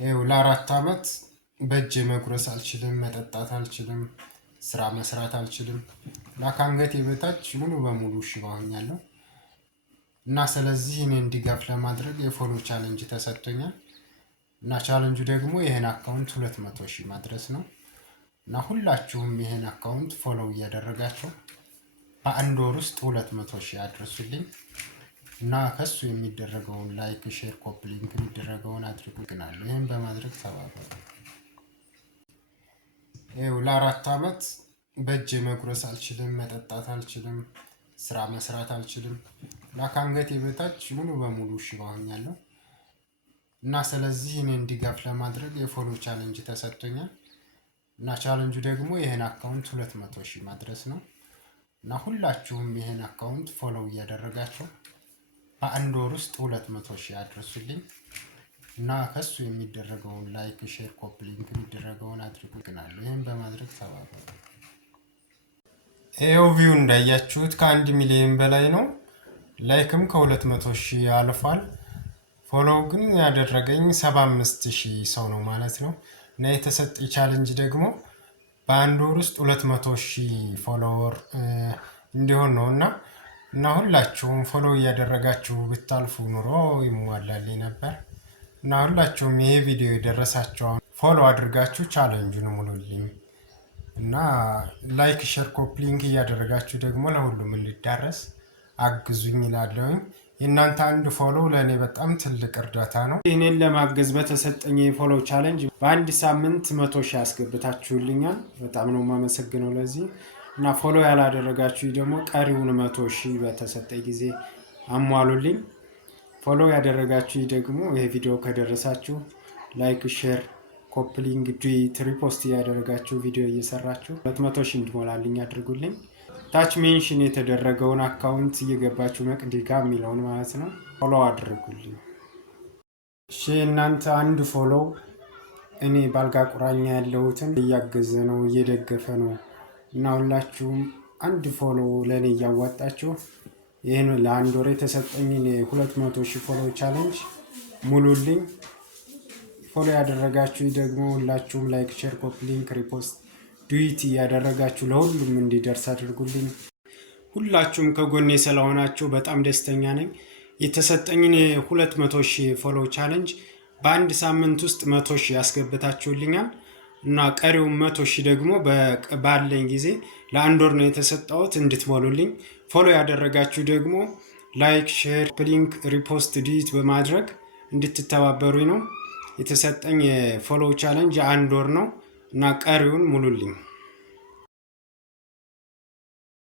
ለአራት ዓመት በእጄ መጉረስ አልችልም፣ መጠጣት አልችልም፣ ስራ መስራት አልችልም እና ከአንገቴ በታች ሙሉ በሙሉ ሽባ ሆኛለሁ። እና ስለዚህ እኔን ድጋፍ ለማድረግ የፎሎ ቻሌንጅ ተሰጥቶኛል እና ቻሌንጁ ደግሞ ይሄን አካውንት 200,000 ማድረስ ነው እና ሁላችሁም ይሄን አካውንት ፎሎው እያደረጋችሁ በአንድ ወር ውስጥ 200,000 አድርሱልኝ እና ከሱ የሚደረገውን ላይክ፣ ሼር፣ ኮፒ ሊንክ የሚደረገውን አድርጉልናል። ይሄን በማድረግ ተባበሩ። ለአራት ዓመት በእጄ መጉረስ አልችልም፣ መጠጣት አልችልም፣ ስራ መስራት አልችልም እና ከአንገቴ በታች ሙሉ በሙሉ ሽባ ሆኛለሁ እና ስለዚህ እኔን ድጋፍ ለማድረግ የፎሎ ቻሌንጅ ተሰጥቶኛል እና ቻሌንጁ ደግሞ ይሄን አካውንት 200,000 ማድረስ ነው እና ሁላችሁም ይሄን አካውንት ፎሎው እያደረጋችሁ በአንድ ወር ውስጥ 200,000 አድርሱልኝ እና ከሱ የሚደረገውን ላይክ፣ ሼር፣ ኮፒ ሊንክ የሚደረገውን አድርጉልናል። ይሄን በማድረግ ተባበሩ። ቪው እንዳያችሁት ከ1 ሚሊዮን በላይ ነው። ላይክም ከ200,000 አልፏል። ፎሎው ግን ያደረገኝ 75,000 ሰው ነው ማለት ነው እና የተሰጠኝ ቻሌንጅ ደግሞ በአንድ ወር ውስጥ 200,000 ፎሎወር እንዲሆን ነው እና ሁላችሁም ፎሎው እያደረጋችሁ ብታልፉ ኑሮ ይሟላልኝ ነበር እና ሁላችሁም ይሄ ቪዲዮ የደረሳችሁ ፎሎ አድርጋችሁ ቻሌንጁን ሙሉልኝ እና ላይክ፣ ሼር፣ ኮፒ ሊንክ እያደረጋችሁ ደግሞ ለሁሉም እንዲዳረስ አግዙኝ እላለሁኝ። የእናንተ አንድ ፎሎ ለእኔ በጣም ትልቅ እርዳታ ነው። እኔን ለማገዝ በተሰጠኝ የፎሎ ቻሌንጅ በአንድ ሳምንት 100,000 ያስገብታችሁልኛል። በጣም ነው የማመሰግነው ለዚህ እና ፎሎ ያላደረጋችሁ ደግሞ ቀሪውን 100,000 በተሰጠኝ ጊዜ አሟሉልኝ። ፎሎ ያደረጋችሁ ደግሞ ይሄ ቪዲዮ ከደረሳችሁ ላይክ፣ ሼር፣ ኮፒ ሊንክ፣ ዱዊት፣ ሪፖስት እያደረጋችሁ ቪዲዮ እየሰራችሁ 200,000 እንዲሞላልኝ አድርጉልኝ። ታች ሜንሽን የተደረገውን አካውንት እየገባችሁ መቅዲጋ የሚለውን ማለት ነው ፎሎ አድርጉልኝ። እሺ እናንተ አንድ ፎሎ እኔ ባልጋ ቁራኛ ያለሁትን እያገዘ ነው፣ እየደገፈ ነው እና ሁላችሁም አንድ ፎሎ ለእኔ እያዋጣችሁ ይህን ለአንድ ወር የተሰጠኝን 200,000 ፎሎ ቻሌንጅ ሙሉልኝ። ፎሎ ያደረጋችሁ ደግሞ ሁላችሁም ላይክ፣ ሼር፣ ኮፒ ሊንክ፣ ሪፖስት፣ ዱዊት እያደረጋችሁ ለሁሉም እንዲደርስ አድርጉልኝ። ሁላችሁም ከጎኔ ስለሆናችሁ በጣም ደስተኛ ነኝ። የተሰጠኝን 200,000 ፎሎ ቻሌንጅ በአንድ ሳምንት ውስጥ 100,000 ያስገብታችሁልኛል እና ቀሪውን 100,000 ደግሞ ባለኝ ጊዜ ለአንድ ወር ነው የተሰጠሁት እንድትሞሉልኝ። ፎሎ ያደረጋችሁ ደግሞ ላይክ፣ ሼር፣ ሊንክ፣ ሪፖስት፣ ዲት በማድረግ እንድትተባበሩኝ ነው። የተሰጠኝ የፎሎ ቻሌንጅ አንድ ወር ነው እና ቀሪውን ሙሉልኝ።